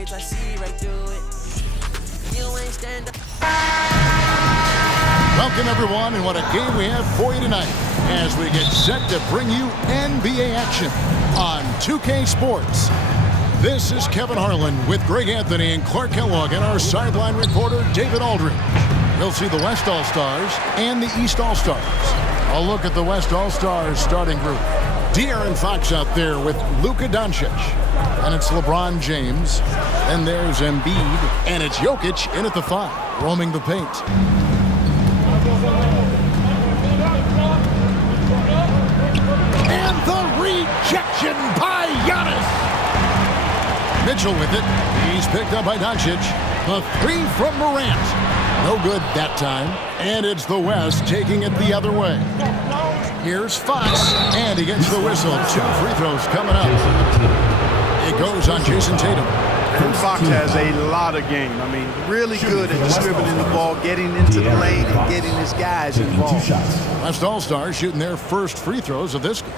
shades, I see right through it. You ain't stand up. Welcome, everyone, and what a game we have for you tonight as we get set to bring you NBA action on 2K Sports. This is Kevin Harlan with Greg Anthony and Clark Kellogg and our sideline reporter, David Aldridge. You'll see the West All-Stars and the East All-Stars. A look at the West All-Stars starting group. De'Aaron Fox out there with Luka Doncic. And it's LeBron James. And there's Embiid. And it's Jokic in at the 5, roaming the paint. And the rejection by Giannis. Mitchell with it. He's picked up by Doncic. The 3 from Morant. No good that time. And it's the West taking it the other way. Here's Fox. And he gets the whistle. 2 free throws coming up. It goes on Jason Tatum. And Fox has a lot of game. I mean, really good at distributing the ball, getting into the lane, and getting his guys involved. West All-Stars shooting their first free throws of this game.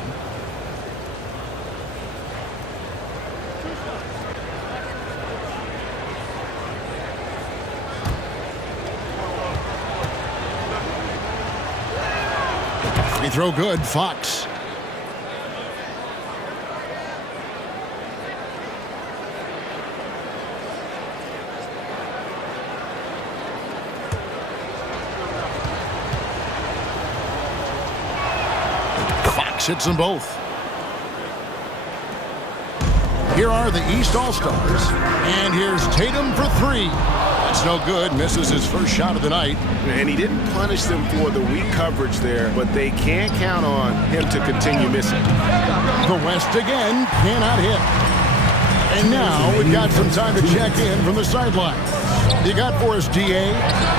Free throw good, Fox. Fox hits them both. Here are the East All-Stars. And here's Tatum for 3. That's no good. Misses his first shot of the night. And he didn't punish them for the weak coverage there, but they can't count on him to continue missing. The West again cannot hit. And now we've got some time to check in from the sideline. You got for us, DA?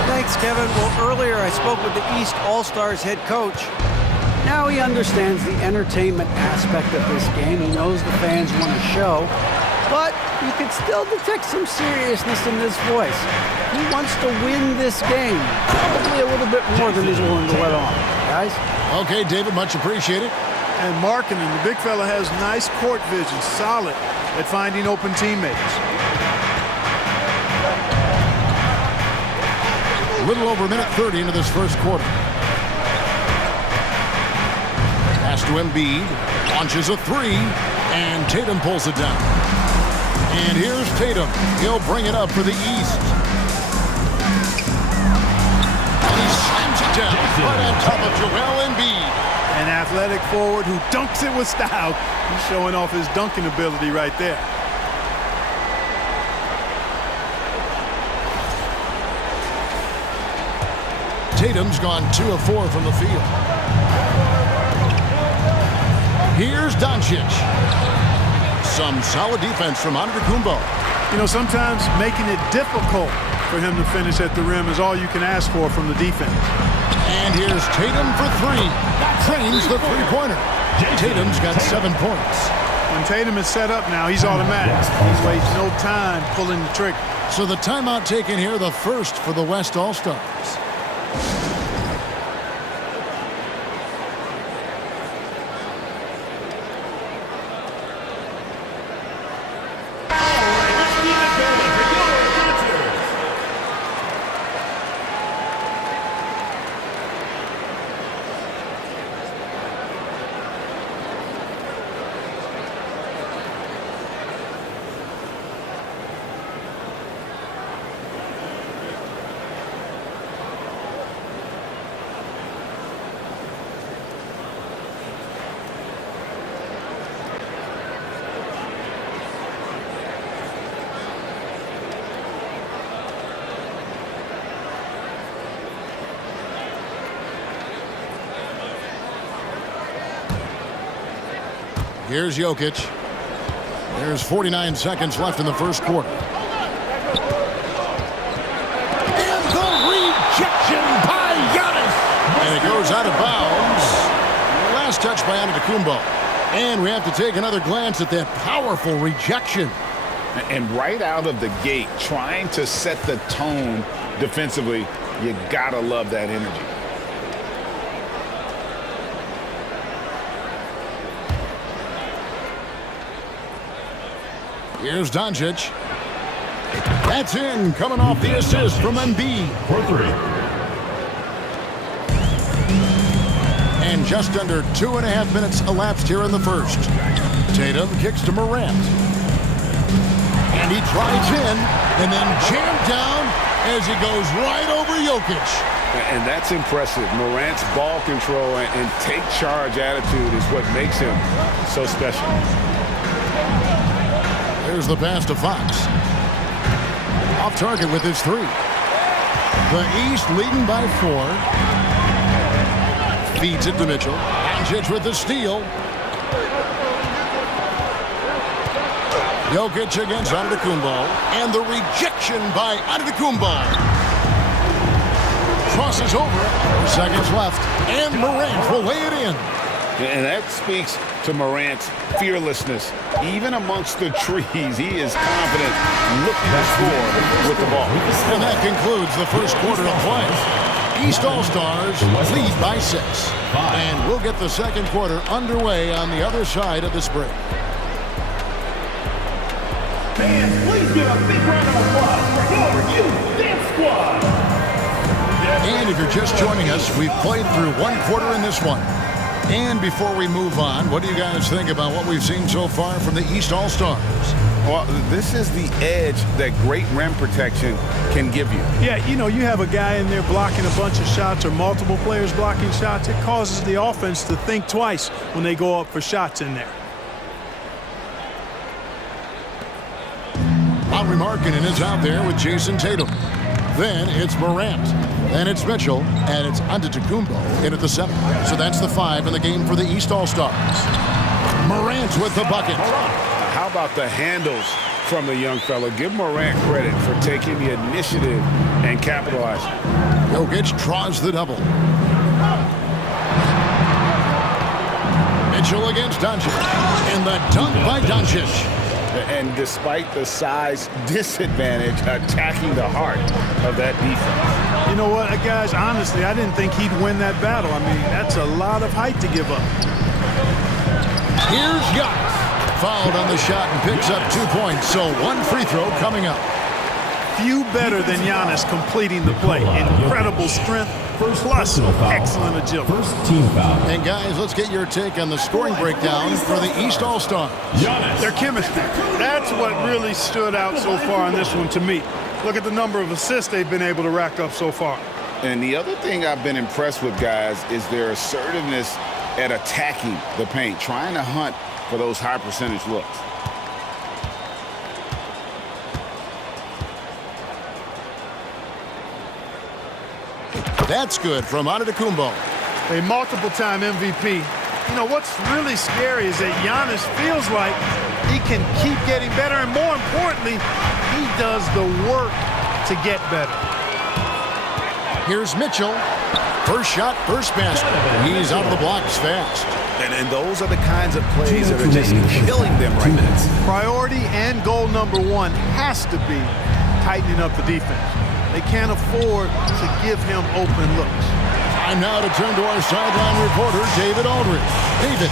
Thanks, Kevin. Well, earlier I spoke with the East All-Stars head coach. Now he understands the entertainment aspect of this game. He knows the fans want a show. But you can still detect some seriousness in his voice. He wants to win this game. Probably a little bit more than he's willing to let on. Guys? Okay, David, much appreciated. And marketing, the big fella has nice court vision, solid at finding open teammates. A little over a minute 30 into this first quarter. Pass to Embiid. Launches a 3. And Tatum pulls it down. And here's Tatum. He'll bring it up for the East. And he slams it down right on top of Joel Embiid. An athletic forward who dunks it with style. He's showing off his dunking ability right there. Tatum's gone 2 of 4 from the field. Here's Doncic. Some solid defense from Antetokounmpo. You know, sometimes making it difficult for him to finish at the rim is all you can ask for from the defense. And here's Tatum for 3. Trains the three-pointer. Tatum's got 7 points. When Tatum is set up now, he's automatic. He wastes no time pulling the trigger. So the timeout taken here, the first for the West All-Stars. Here's Jokic. There's 49 seconds left in the first quarter. And the rejection by Giannis. And it goes out of bounds. Last touch by Antetokounmpo. And we have to take another glance at that powerful rejection. And right out of the gate, trying to set the tone defensively, you gotta love that energy. Here's Doncic. That's in, coming off the assist from Embiid. For 3. And just under 2.5 minutes elapsed here in the first. Tatum kicks to Morant. And he drives in and then jammed down as he goes right over Jokic. And that's impressive. Morant's ball control and take charge attitude is what makes him so special. There's the pass to Fox. Off target with his 3. The East leading by 4. Feeds it to Mitchell. Doncic with the steal. Jokic against Antetokounmpo. And the rejection by Antetokounmpo. Crosses over. 4 seconds left. And Morant will lay it in. And that speaks to Morant's fearlessness. Even amongst the trees, he is confident looking to score with the ball. And that concludes the first quarter of play. East All-Stars lead by 6. And we'll get the second quarter underway on the other side of this break. Fans, please give a big round of applause for your youth dance squad. And if you're just joining us, we've played through one quarter in this one. And before we move on, what do you guys think about what we've seen so far from the East All-Stars? Well, this is the edge that great rim protection can give you. Yeah, you know, you have a guy in there blocking a bunch of shots or multiple players blocking shots. It causes the offense to think twice when they go up for shots in there. Lauri Markkanen is out there with Jason Tatum. Then it's Morant. Then it's Mitchell. And it's Antetokounmpo in at the center. So that's the 5 in the game for the East All-Stars. Morant with the bucket. How about the handles from the young fella? Give Morant credit for taking the initiative and capitalizing. Jokic draws the double. Mitchell against Doncic. And the dunk by Doncic. And despite the size disadvantage, attacking the heart of that defense. You know what, guys, honestly, I didn't think he'd win that battle. I mean, that's a lot of height to give up. Here's Giannis. Fouled on the shot and picks up 2 points, so 1 free throw coming up. Few better than Giannis completing the play. Incredible strength, plus excellent agility. First team foul. And guys, let's get your take on the scoring breakdown for the East All-Stars. Giannis. Their chemistry. That's what really stood out so far on this one to me. Look at the number of assists they've been able to rack up so far. And the other thing I've been impressed with, guys, is their assertiveness at attacking the paint, trying to hunt for those high percentage looks. That's good from Antetokounmpo. A multiple-time MVP. You know, what's really scary is that Giannis feels like he can keep getting better, and more importantly, he does the work to get better. Here's Mitchell. First shot, first basket. He's out of the blocks fast. And those are the kinds of plays that are just killing them right now. Priority and goal number 1 has to be tightening up the defense. They can't afford to give him open looks. Time now to turn to our sideline reporter, David Aldridge. David.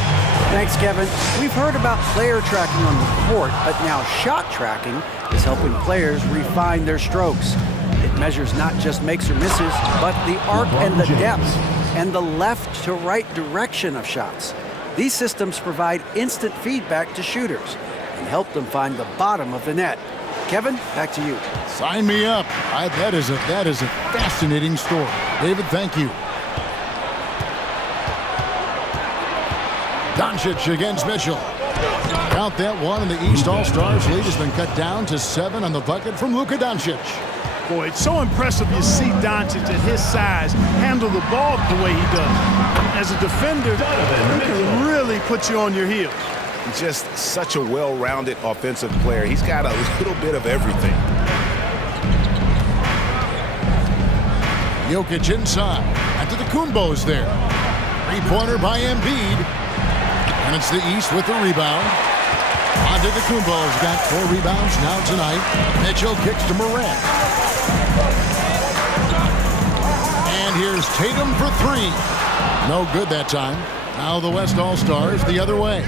Thanks, Kevin. We've heard about player tracking on the court, but now shot tracking is helping players refine their strokes. It measures not just makes or misses, but the arc and the depth and the left to right direction of shots. These systems provide instant feedback to shooters and help them find the bottom of the net. Kevin, back to you. Sign me up. That is a fascinating story. David, thank you. Doncic against Mitchell. Count that one, and the East All-Stars lead has been cut down to 7 on the bucket from Luka Doncic. Boy, it's so impressive you see Doncic at his size handle the ball the way he does. As a defender, he can really put you on your heels. Just such a well-rounded offensive player. He's got a little bit of everything. Jokic inside. Antetokounmpo's there. Three-pointer by Embiid. And it's the East with the rebound. Antetokounmpo's got 4 rebounds now tonight. Mitchell kicks to Morant. And here's Tatum for 3. No good that time. Now the West All-Stars the other way.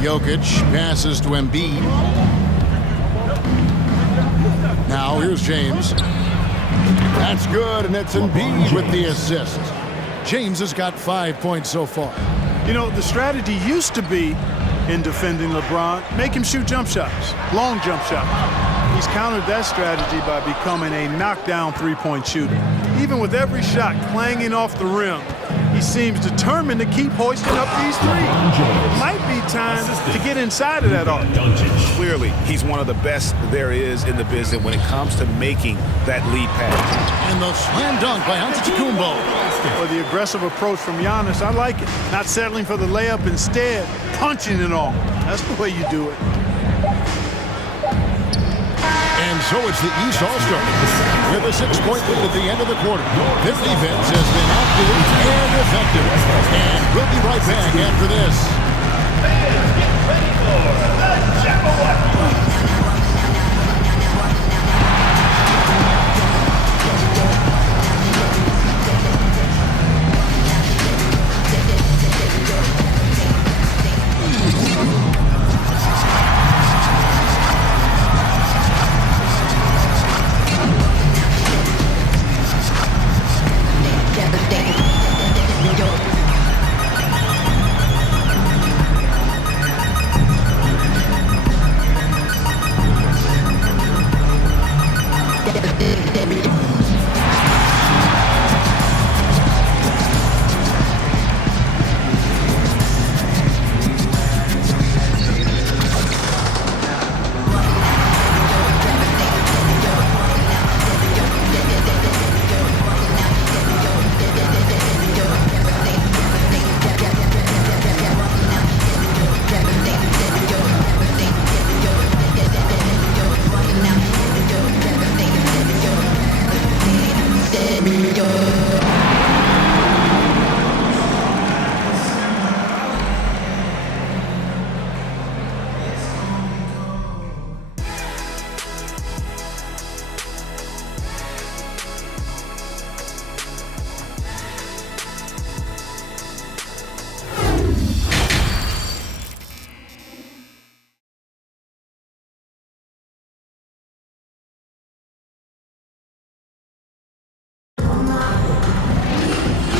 Jokic passes to Embiid. Here's James. That's good, and it's Embiid with the assist. James has got 5 points so far. You know, the strategy used to be in defending LeBron, make him shoot jump shots, long jump shots. He's countered that strategy by becoming a knockdown three-point shooter. Even with every shot clanging off the rim, he seems determined to keep hoisting up these threes. It might be time to get inside of that arc. Clearly, he's one of the best there is in the business when it comes to making that lead pass. And the slam dunk by Antetokounmpo. For the aggressive approach from Giannis, I like it. Not settling for the layup, instead punching it on. That's the way you do it. And so it's the East All-Stars with a 6-point lead at the end of the quarter. Their defense has been active and effective. And we'll be right back after this. Fans, get ready for the Jabberwocky.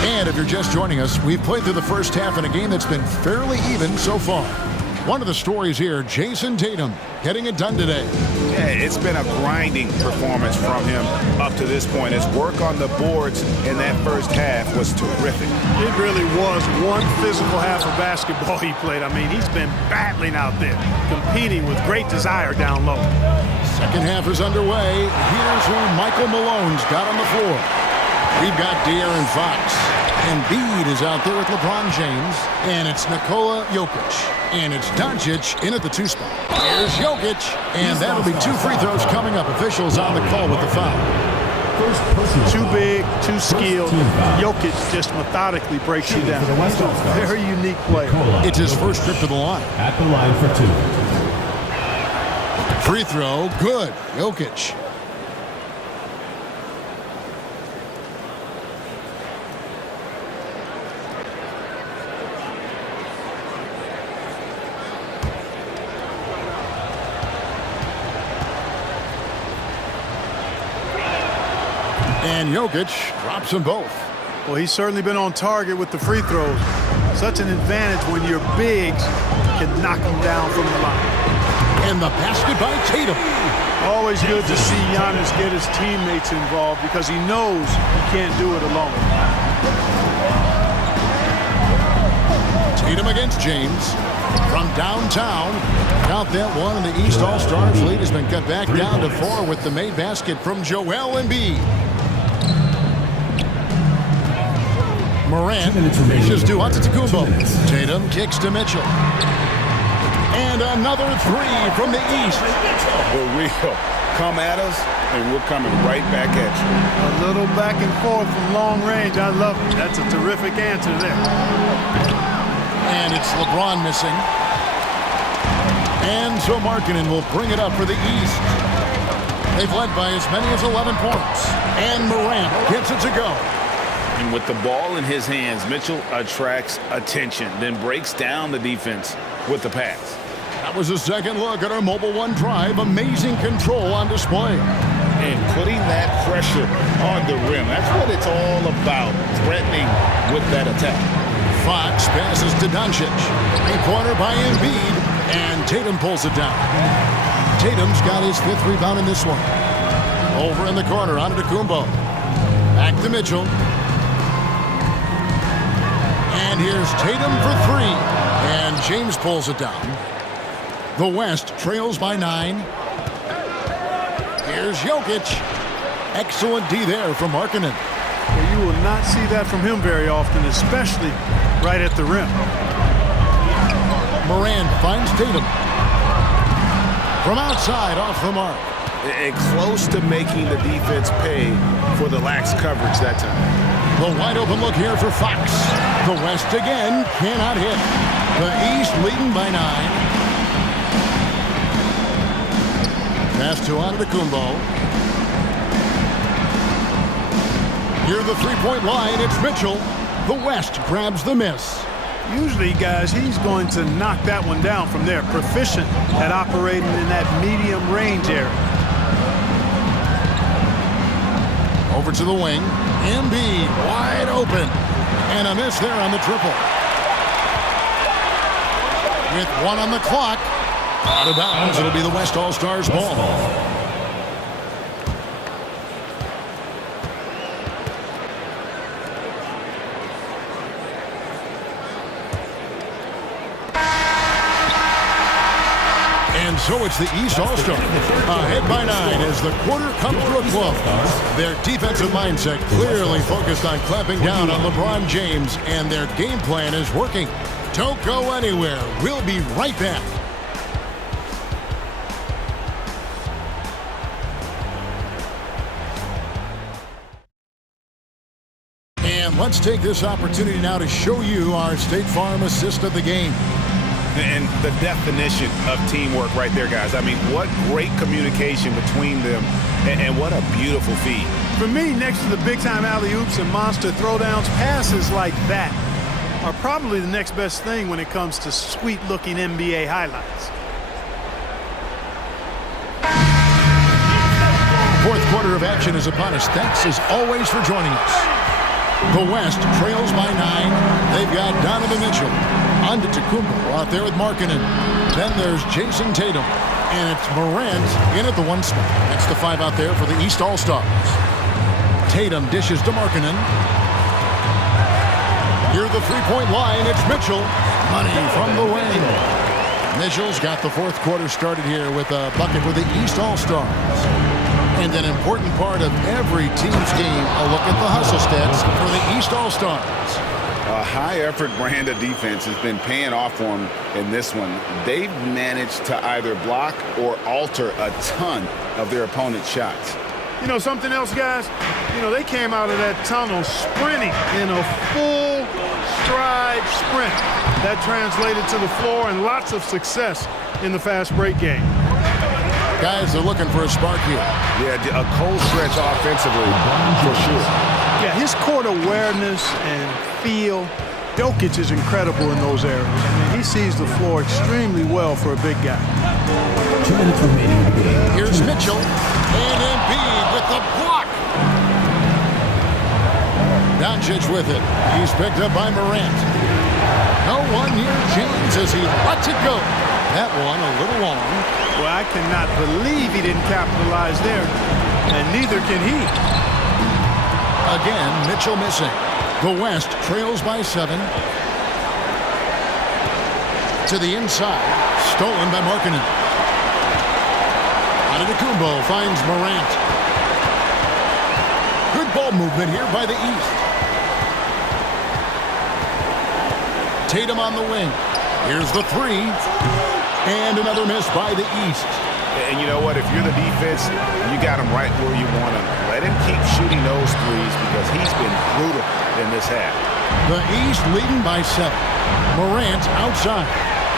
And if you're just joining us, we've played through the first half in a game that's been fairly even so far. One of the stories here, Jason Tatum, getting it done today. Yeah, it's been a grinding performance from him up to this point. His work on the boards in that first half was terrific. It really was one physical half of basketball he played. I mean, he's been battling out there, competing with great desire down low. Second half is underway. Here's who Michael Malone's got on the floor. We've got De'Aaron Fox. Embiid is out there with LeBron James. And it's Nikola Jokic. And it's Doncic in at the 2 spot. Here's Jokic. And that'll be 2 free throws coming up. Officials on the call with the foul. Too big, too skilled. Jokic just methodically breaks you down. Very unique player. It's his first trip to the line. At the line for 2. Free throw, good. Jokic. And Jokic drops them both. Well, he's certainly been on target with the free throws. Such an advantage when your bigs can knock them down from the line. And the basket by Tatum. Always good to see Giannis get his teammates involved because he knows he can't do it alone. Tatum against James. From downtown, count that one, and the East All-Stars lead has been cut back down to 4 with the made basket from Joel Embiid. Morant reaches to Antetokounmpo. Tatum kicks to Mitchell. And another 3 from the East. For real. Come at us, and we're coming right back at you. A little back and forth from long range. I love it. That's a terrific answer there. And it's LeBron missing. And so Markkanen will bring it up for the East. They've led by as many as 11 points. And Morant gets it to go. And with the ball in his hands, Mitchell attracts attention, then breaks down the defense with the pass. That was a second look at our Mobile One Drive. Amazing control on display. and putting that pressure on the rim. That's what it's all about, threatening with that attack. Fox passes to Doncic. Three-pointer by Embiid, and Tatum pulls it down. Tatum's got his 5th rebound in this one. Over in the corner, Antetokounmpo. Back to Mitchell. And here's Tatum for 3. And James pulls it down. The West trails by 9. Here's Jokic. Excellent D there from Markkanen. Well, you will not see that from him very often, especially right at the rim. Morant finds Tatum. From outside, off the mark. And close to making the defense pay for the lax coverage that time. The wide open look here for Fox. The West again cannot hit. The East leading by 9. Pass to Antetokounmpo. Near the three-point line, it's Mitchell. The West grabs the miss. Usually, guys, he's going to knock that one down from there. Proficient at operating in that medium range area. Over to the wing. Embiid wide open. And a miss there on the triple. With 1 on the clock. Out of bounds, it'll be the West All-Stars ball. And so it's the East All-Star. Ahead by 9 as the quarter comes to a close. Their defensive mindset clearly focused on clamping down on LeBron James, and their game plan is working. Don't go anywhere. We'll be right back. And let's take this opportunity now to show you our State Farm assist of the game. And the definition of teamwork right there, guys. I mean, what great communication between them, and what a beautiful feed. For me, next to the big-time alley-oops and monster throwdowns, passes like that are probably the next best thing when it comes to sweet-looking NBA highlights. Fourth quarter of action is upon us. Thanks, as always, for joining us. The West trails by 9. They've got Donovan Mitchell. Antetokounmpo out there with Markkanen. Then there's Jason Tatum. And it's Morant in at the 1 spot. That's the 5 out there for the East All-Stars. Tatum dishes to Markkanen. Near the three-point line, it's Mitchell. Money from the wing. Mitchell's got the fourth quarter started here with a bucket for the East All-Stars. And an important part of every team's game, a look at the hustle stats for the East All-Stars. A high-effort brand of defense has been paying off for them in this one. They've managed to either block or alter a ton of their opponent's shots. You know something else, guys? You know, they came out of that tunnel sprinting in a full stride sprint. That translated to the floor and lots of success in the fast break game. Guys are looking for a spark here. Yeah, a cold stretch offensively, for sure. Yeah, his court awareness and feel. Jokic is incredible in those areas. I mean, he sees the floor extremely well for a big guy. 2 minutes remaining in the game. Here's Mitchell. And Embiid with the block. Doncic with it. He's picked up by Morant. No one near James as he lets it go. That one a little long. Well, I cannot believe he didn't capitalize there, and neither can he. Again, Mitchell missing. The West trails by 7. To the inside. Stolen by Markkanen. Antetokounmpo finds Morant. Good ball movement here by the East. Tatum on the wing. Here's the 3. And another miss by the East. And you know what? If you're the defense, you got him right where you want him. Let him keep shooting those threes because he's been brutal in this half. The East leading by 7. Morant outside.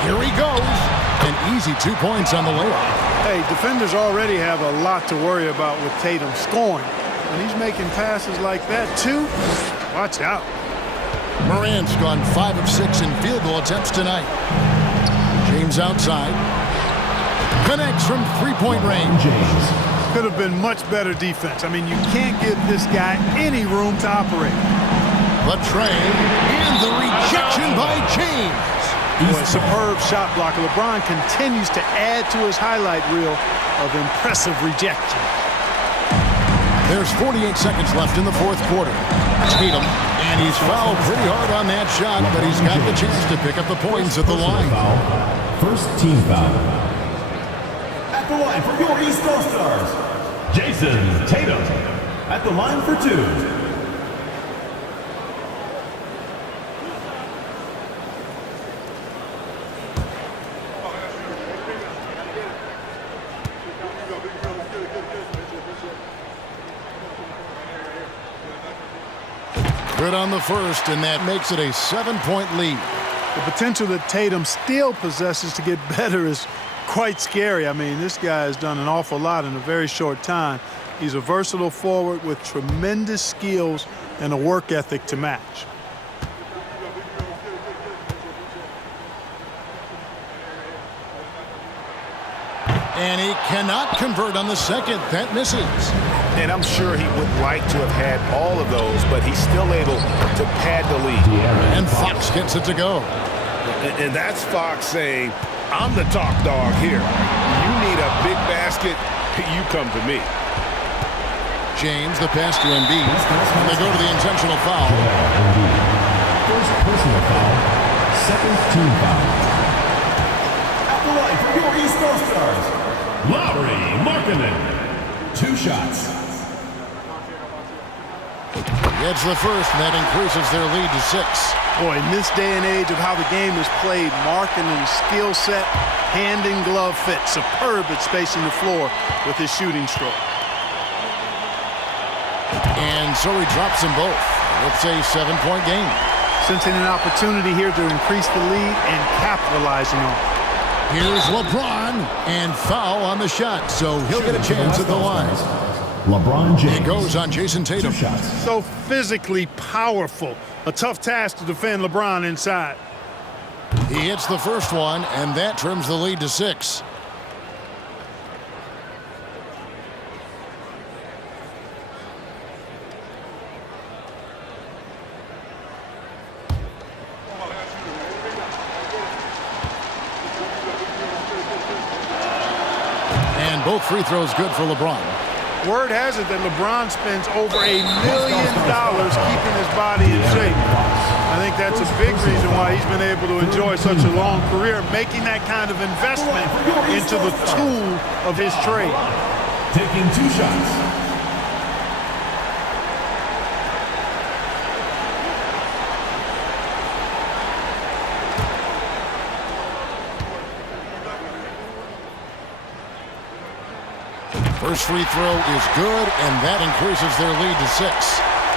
Here he goes. An easy 2 points on the layup. Hey, defenders already have a lot to worry about with Tatum scoring. When he's making passes like that, too, watch out. Morant's gone 5 of 6 in field goal attempts tonight. James outside. Connects from three-point range. James. Could have been much better defense. I mean, you can't give this guy any room to operate. The tray and the rejection by James. Boy, superb shot blocker. LeBron continues to add to his highlight reel of impressive rejection. There's 48 seconds left in the fourth quarter. Tatum, and he's fouled pretty hard on that shot, but he's got the chance to pick up the points at the line. First team foul. At the line for your East All-Stars, Jason Tatum. At the line for 2. Good on the first, and that makes it a 7-point lead. The potential that Tatum still possesses to get better is quite scary. I mean, this guy has done an awful lot in a very short time. He's a versatile forward with tremendous skills and a work ethic to match. And he cannot convert on the second. That misses. And I'm sure he would like to have had all of those, but he's still able to pad the lead. And Fox gets it to go. And that's Fox saying, I'm the top dog here. You need a big basket, you come to me. James, the pass to Embiid. And they go to the intentional foul. First personal foul. Second team foul. At the line for your East All-Stars, Lowry Markkanen. 2 shots. Gets the first, and that increases their lead to 6. Boy, in this day and age of how the game is played, Markkanen's skill set, hand and glove fit, superb at spacing the floor with his shooting stroke. And so he drops them both. It's a 7-point game. Sensing an opportunity here to increase the lead and capitalizing on it. Here's LeBron, and foul on the shot, so he'll get a chance at the line. LeBron James. It goes on Jason Tatum. 2 shots. So physically powerful. A tough task to defend LeBron inside. He hits the first one, and that trims the lead to 6. And both free throws good for LeBron. Word has it that LeBron spends over $1 million keeping his body in shape. I think that's a big reason why he's been able to enjoy such a long career, making that kind of investment into the tool of his trade. Taking 2 shots. First free throw is good, and that increases their lead to 6.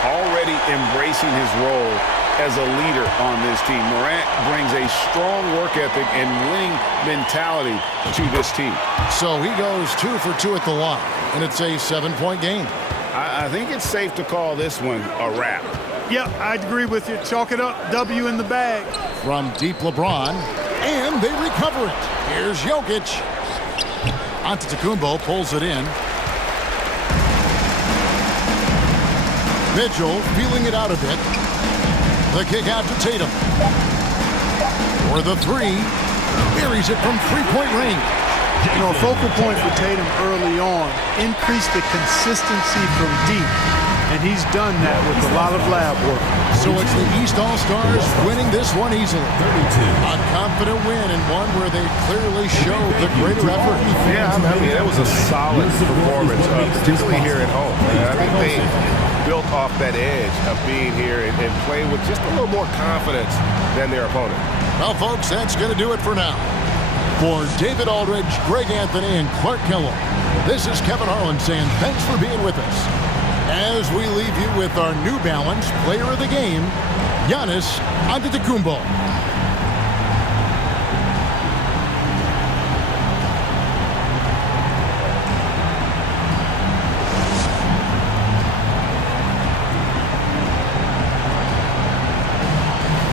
Already embracing his role as a leader on this team. Morant brings a strong work ethic and winning mentality to this team. So he goes 2 for 2 at the line, and it's a 7-point game. I think it's safe to call this one a wrap. Yep, I'd agree with you. Chalk it up, W in the bag. From deep LeBron, and they recover it. Here's Jokic. Antetokounmpo pulls it in. Mitchell feeling it out a bit. The kick out to Tatum. For the 3. Buries it from three-point range. You know, a focal point for Tatum early on, increased the consistency from deep, and he's done that with a lot of lab work. So it's the East All-Stars winning this one easily. 32. A confident win, and one where they clearly showed the greater effort. Yeah, I mean, that was a solid performance, particularly here at home. I think they built off that edge of being here and playing with just a little more confidence than their opponent. Well, folks, that's going to do it for now. For David Aldridge, Greg Anthony, and Clark Kellogg, this is Kevin Harlan saying thanks for being with us. As we leave you with our New Balance Player of the Game, Giannis Antetokounmpo.